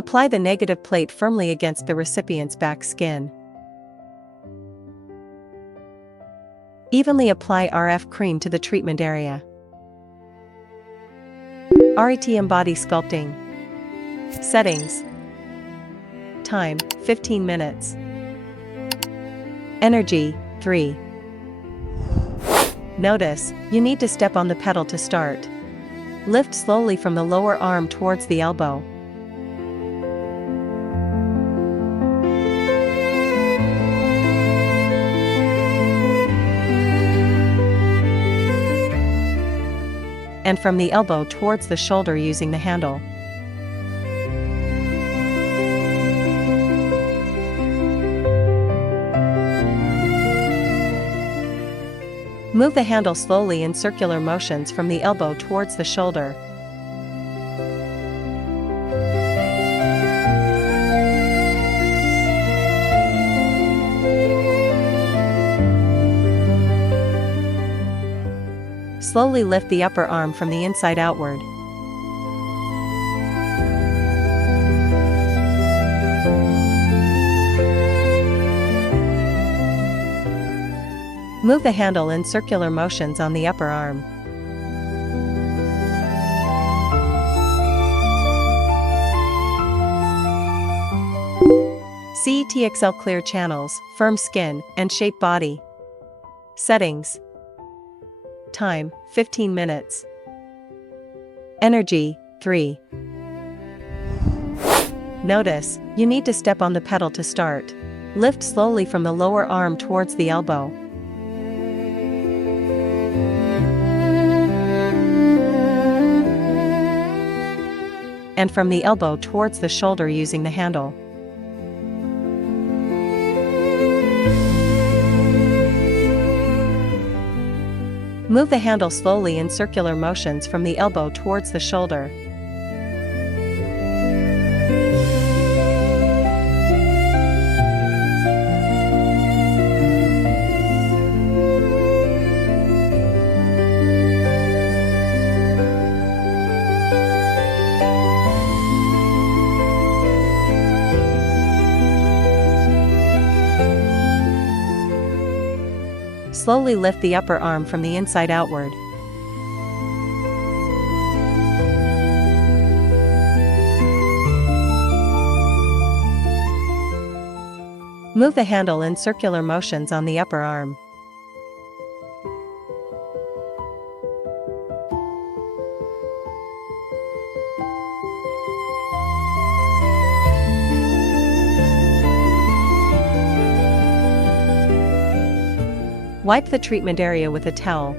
Apply the negative plate firmly against the recipient's back skin. Evenly apply RF cream to the treatment area. RET Body Sculpting. Settings. Time, 15 minutes. Energy, 3. Notice, you need to step on the pedal to start. Lift slowly from the lower arm towards the elbow. And from the elbow towards the shoulder using the handle. Move the handle slowly in circular motions from the elbow towards the shoulder. Slowly lift the upper arm from the inside outward. Move the handle in circular motions on the upper arm. CET XL Clear Channels, Firm Skin, and Shape Body. Settings. Time, 15 minutes. Energy, 3. Notice, you need to step on the pedal to start. Lift slowly from the lower arm towards the elbow. And from the elbow towards the shoulder using the handle. Move the handle slowly in circular motions from the elbow towards the shoulder. Slowly lift the upper arm from the inside outward. Move the handle in circular motions on the upper arm. Wipe the treatment area with a towel,